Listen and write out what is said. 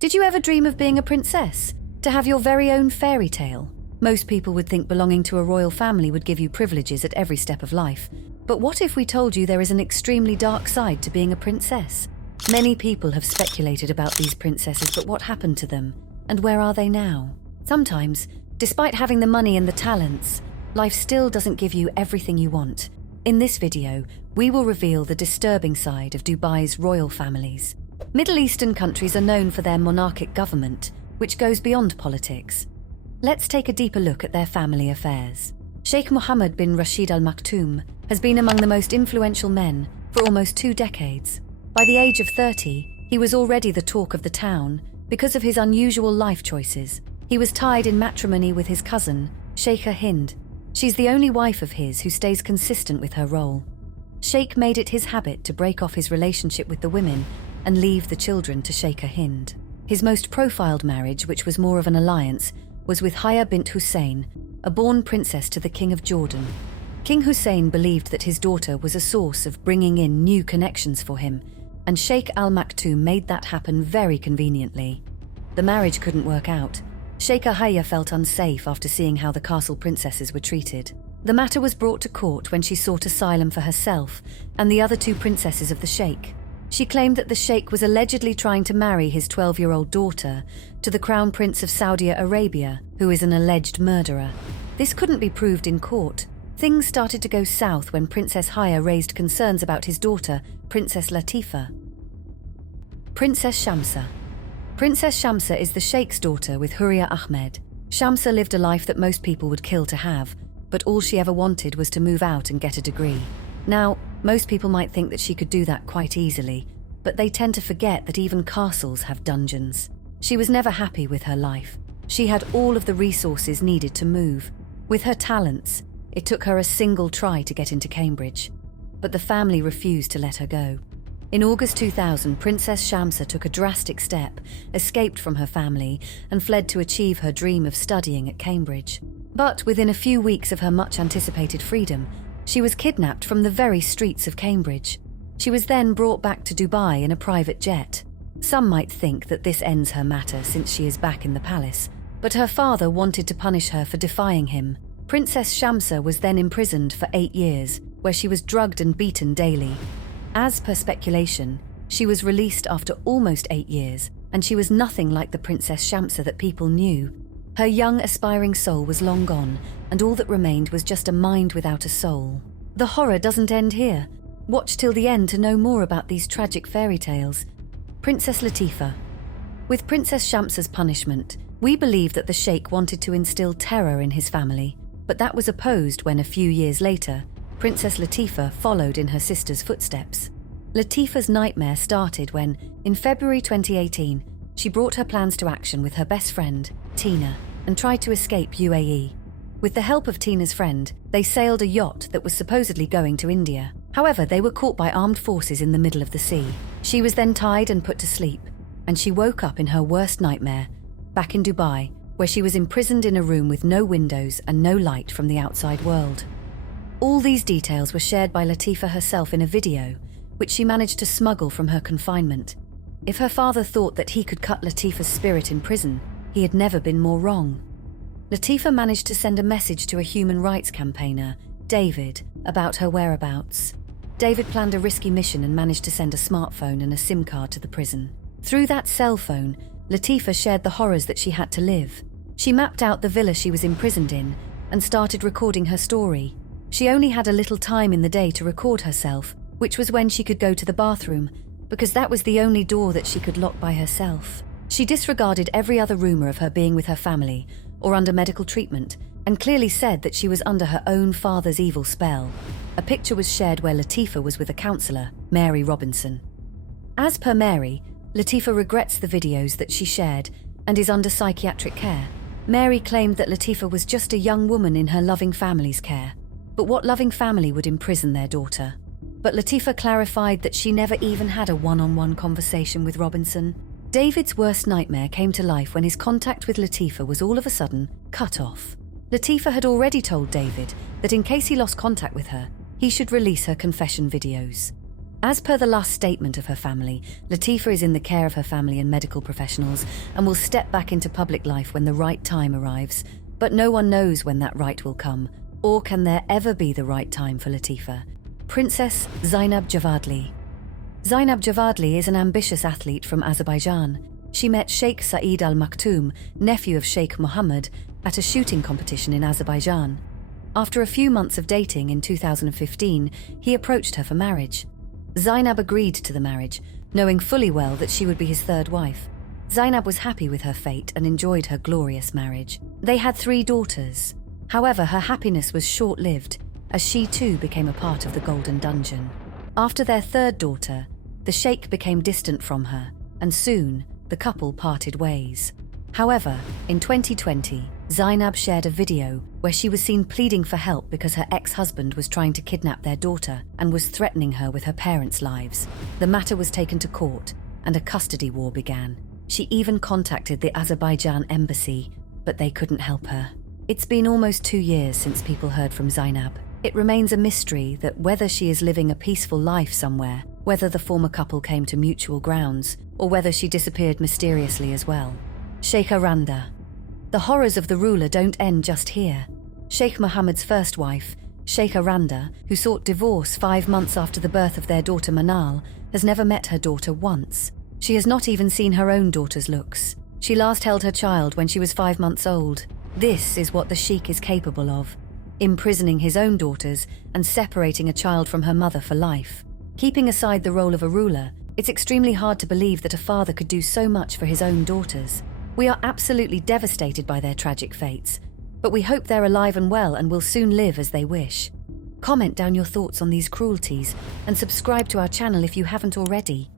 Did you ever dream of being a princess? To have your very own fairy tale? Most people would think belonging to a royal family would give you privileges at every step of life. But what if we told you there is an extremely dark side to being a princess? Many people have speculated about these princesses, but what happened to them? And where are they now? Sometimes, despite having the money and the talents, life still doesn't give you everything you want. In this video, we will reveal the disturbing side of Dubai's royal families. Middle Eastern countries are known for their monarchic government, which goes beyond politics. Let's take a deeper look at their family affairs. Sheikh Mohammed bin Rashid Al Maktoum has been among the most influential men for almost 2 decades. By the age of 30, he was already the talk of the town because of his unusual life choices. He was tied in matrimony with his cousin, Sheikha Hind. She's the only wife of his who stays consistent with her role. Sheikh made it his habit to break off his relationship with the women and leave the children to Sheikha Hind. His most profiled marriage, which was more of an alliance, was with Haya bint Hussein, a born princess to the King of Jordan. King Hussein believed that his daughter was a source of bringing in new connections for him, and Sheikh Al Maktoum made that happen very conveniently. The marriage couldn't work out. Sheikha Haya felt unsafe after seeing how the castle princesses were treated. The matter was brought to court when she sought asylum for herself and the other 2 princesses of the sheikh. She claimed that the sheikh was allegedly trying to marry his 12-year-old daughter to the Crown Prince of Saudi Arabia, who is an alleged murderer. This couldn't be proved in court. Things started to go south when Princess Haya raised concerns about his daughter, Princess Latifa. Princess Shamsa. Princess Shamsa is the sheikh's daughter with Huria Ahmed. Shamsa lived a life that most people would kill to have, but all she ever wanted was to move out and get a degree. Now, most people might think that she could do that quite easily, but they tend to forget that even castles have dungeons. She was never happy with her life. She had all of the resources needed to move. With her talents, it took her a single try to get into Cambridge, but the family refused to let her go. In August 2000, Princess Shamsa took a drastic step, escaped from her family, and fled to achieve her dream of studying at Cambridge. But within a few weeks of her much-anticipated freedom, she was kidnapped from the very streets of Cambridge. She was then brought back to Dubai in a private jet. Some might think that this ends her matter since she is back in the palace, but her father wanted to punish her for defying him. Princess Shamsa was then imprisoned for 8 years, where she was drugged and beaten daily. As per speculation, she was released after almost 8 years, and she was nothing like the Princess Shamsa that people knew. Her young, aspiring soul was long gone, and all that remained was just a mind without a soul. The horror doesn't end here. Watch till the end to know more about these tragic fairy tales. Princess Latifa. With Princess Shamsa's punishment, we believe that the sheikh wanted to instill terror in his family, but that was opposed when, a few years later, Princess Latifa followed in her sister's footsteps. Latifa's nightmare started when, in February 2018, she brought her plans to action with her best friend, Tina, and tried to escape UAE. With the help of Tina's friend, they sailed a yacht that was supposedly going to India. However, they were caught by armed forces in the middle of the sea. She was then tied and put to sleep, and she woke up in her worst nightmare, back in Dubai, where she was imprisoned in a room with no windows and no light from the outside world. All these details were shared by Latifa herself in a video, which she managed to smuggle from her confinement. If her father thought that he could cut Latifa's spirit in prison, he had never been more wrong. Latifa managed to send a message to a human rights campaigner, David, about her whereabouts. David planned a risky mission and managed to send a smartphone and a SIM card to the prison. Through that cell phone, Latifa shared the horrors that she had to live. She mapped out the villa she was imprisoned in and started recording her story. She only had a little time in the day to record herself, which was when she could go to the bathroom, because that was the only door that she could lock by herself. She disregarded every other rumour of her being with her family or under medical treatment, and clearly said that she was under her own father's evil spell. A picture was shared where Latifa was with a counsellor, Mary Robinson. As per Mary, Latifa regrets the videos that she shared and is under psychiatric care. Mary claimed that Latifa was just a young woman in her loving family's care. But what loving family would imprison their daughter? But Latifa clarified that she never even had a one-on-one conversation with Robinson. David's worst nightmare came to life when his contact with Latifa was all of a sudden cut off. Latifa had already told David that in case he lost contact with her, he should release her confession videos. As per the last statement of her family, Latifa is in the care of her family and medical professionals and will step back into public life when the right time arrives. But no one knows when that right will come, or can there ever be the right time for Latifa. Princess Zainab Javadli. Zainab Javadli is an ambitious athlete from Azerbaijan. She met Sheikh Saeed Al Maktoum, nephew of Sheikh Mohammed, at a shooting competition in Azerbaijan. After a few months of dating in 2015, he approached her for marriage. Zainab agreed to the marriage, knowing fully well that she would be his third wife. Zainab was happy with her fate and enjoyed her glorious marriage. They had 3 daughters. However, her happiness was short-lived, as she too became a part of the Golden Dungeon. After their 3rd daughter, the sheikh became distant from her, and soon the couple parted ways. However, in 2020, Zainab shared a video where she was seen pleading for help because her ex-husband was trying to kidnap their daughter and was threatening her with her parents' lives. The matter was taken to court, and a custody war began. She even contacted the Azerbaijan embassy, but they couldn't help her. It's been almost 2 years since people heard from Zainab. It remains a mystery that whether she is living a peaceful life somewhere, whether the former couple came to mutual grounds, or whether she disappeared mysteriously as well. Sheikh Randa. The horrors of the ruler don't end just here. Sheikh Mohammed's first wife, Sheikh Randa, who sought divorce 5 months after the birth of their daughter Manal, has never met her daughter once. She has not even seen her own daughter's looks. She last held her child when she was 5 months old. This is what the sheikh is capable of, imprisoning his own daughters and separating a child from her mother for life. Keeping aside the role of a ruler, it's extremely hard to believe that a father could do so much for his own daughters. We are absolutely devastated by their tragic fates, but we hope they're alive and well and will soon live as they wish. Comment down your thoughts on these cruelties and subscribe to our channel if you haven't already.